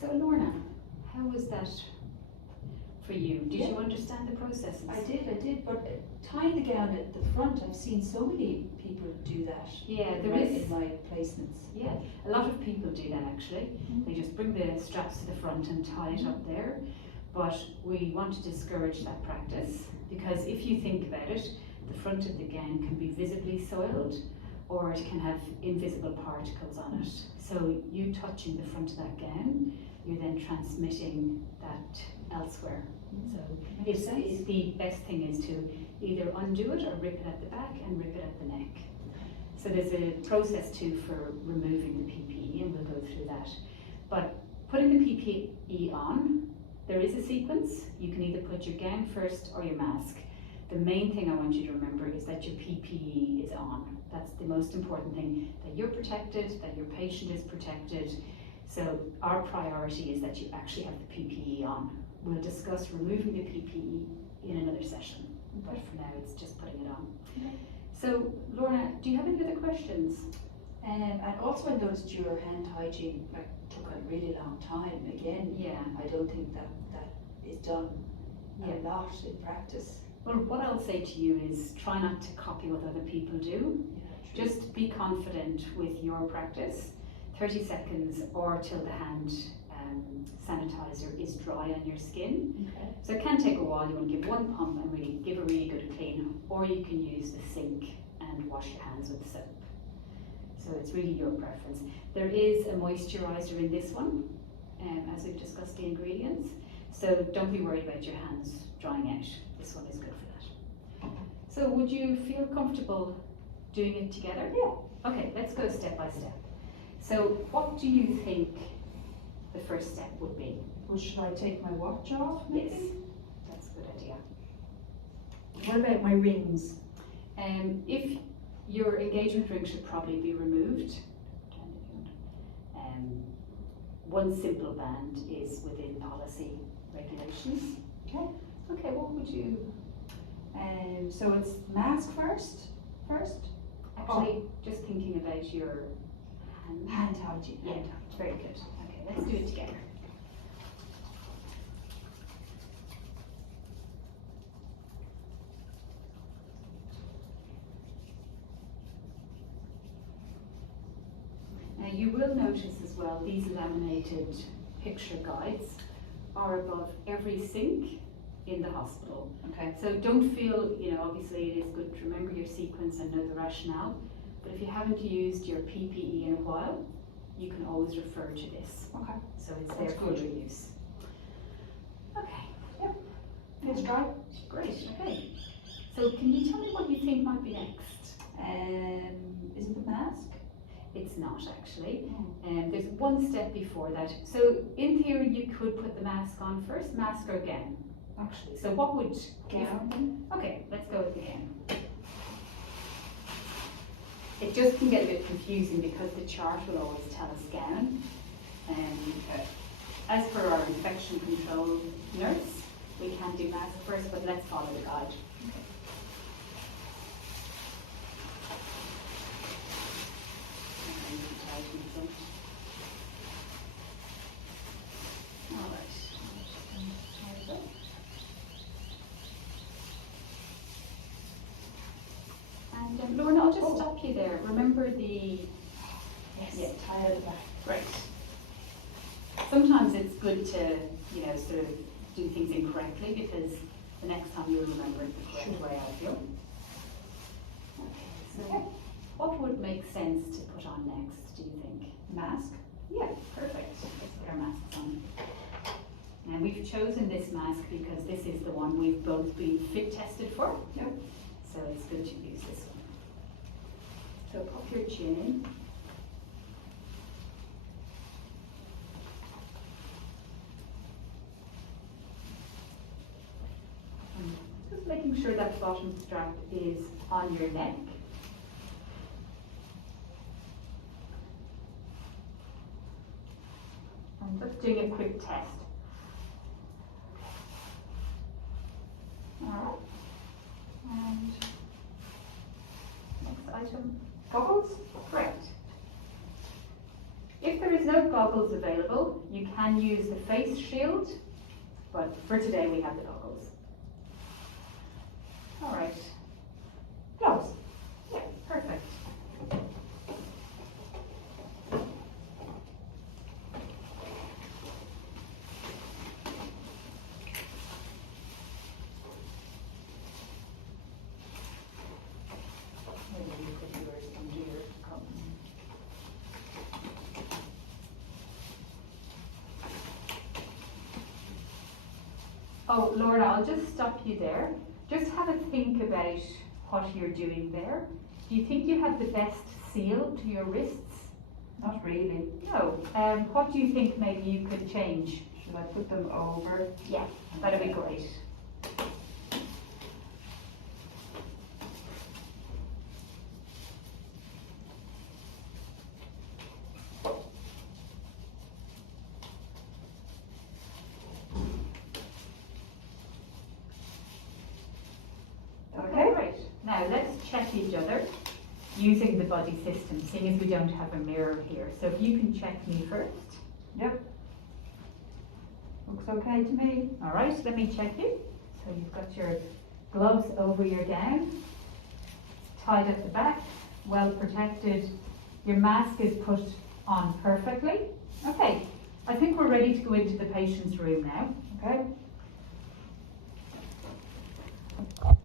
So Lorna, how was that for you? Did Yeah. you understand the processes? I did, but tying the gown at the front, I've seen so many people do that. Yeah, in there my- is. in my placements. Yeah, a lot of people do that actually. Mhm. They just bring the straps to the front and tie it up there. But we want to discourage that practice because if you think about it, the front of the gown can be visibly soiled or it can have invisible particles on it. So you touching the front of that gown, you're then transmitting that elsewhere. So Makes it's sense. the best thing is to either undo it or rip it at the back and rip it at the neck. So there's a process too for removing the PPE and we'll go through that. But putting the PPE on, there is a sequence. You can either put your gown first or your mask. The main thing I want you to remember is that your PPE is on. That's the most important thing, that you're protected, that your patient is protected. So our priority is that you actually have the PPE on. We'll discuss removing the PPE in another session, but for now it's just putting it on. Okay. So Lorna, do you have any other questions? And also I noticed your hand hygiene took a really long time. Again, Yeah. I don't think that is done Yeah. a lot in practice. Well, what I'll say to you is try not to copy what other people do. Yeah, true. Just be confident with your practice. 30 seconds or till the hand sanitizer is dry on your skin. Okay. So it can take a while. You want to give one pump and really give a really good clean, or you can use the sink and wash your hands with soap. So it's really your preference. There is a moisturizer in this one, as we've discussed the ingredients. So don't be worried about your hands drying out. This one is good for that. So would you feel comfortable doing it together? Yeah. Okay, let's go step by step. So what do you think the first step would be? Well, should I take my watch off? Yes, Maybe? that's a good idea. What about my rings? If your engagement ring should probably be removed. One simple band is within policy regulations. Okay. Okay, what would you So it's mask first. actually just thinking about your hand? Hand hygiene. Yeah, very good. Okay, let's do it together. Now you will notice as well, these laminated picture guides are above every sink in the hospital. Okay. So don't feel, obviously it is good to remember your sequence and know the rationale, but if you haven't used your PPE in a while, you can always refer to this. Okay. So it's That's there for good. your use. Okay, Feels dry. great, okay. So can you tell me what you think might be next? Is it the mask? It's not actually. There's one step before that. So in theory you could put the mask on first, mask or gown, actually. So what would... Gown. Okay, let's go with the gown. It just can get a bit confusing because the chart will always tell us gown. As per our infection control nurse, we can do mask first, but let's follow the guide. All right. And Lorna, I'll just stop you there. Remember the... Yes. Yeah. Tie at the back. Great. Sometimes it's good to, sort of do things incorrectly because the next time you'll remember it the correct way, I feel. Okay, so what would make sense to put on next, do you think? Mask. Yeah, perfect. Let's put our masks on. Now we've chosen this mask because this is the one we've both been fit tested for. Yep. So it's good to use this one. So pop your chin in. Just making sure that bottom strap is on your neck. And just doing a quick test. Alright. And next item. Goggles? Correct. If there is no goggles goggles available. You can use the face shield, but for today we have the goggles. All right. Close. Yeah, perfect. Maybe you put yours under your cup. Oh, Laura, I'll just stop you there. Just have a think about what you're doing there. Do you think you have the best seal to your wrists? Not really. No. What do you think maybe you could change? Should I put them over? Yeah, that'd be great. Okay. Right. Now let's check each other using the buddy system, seeing as we don't have a mirror here. So if you can check me first. Yep. Looks okay to me. All right, let me check you. So you've got your gloves over your gown, tied at the back, well protected. Your mask is put on perfectly. Okay, I think we're ready to go into the patient's room now. Okay.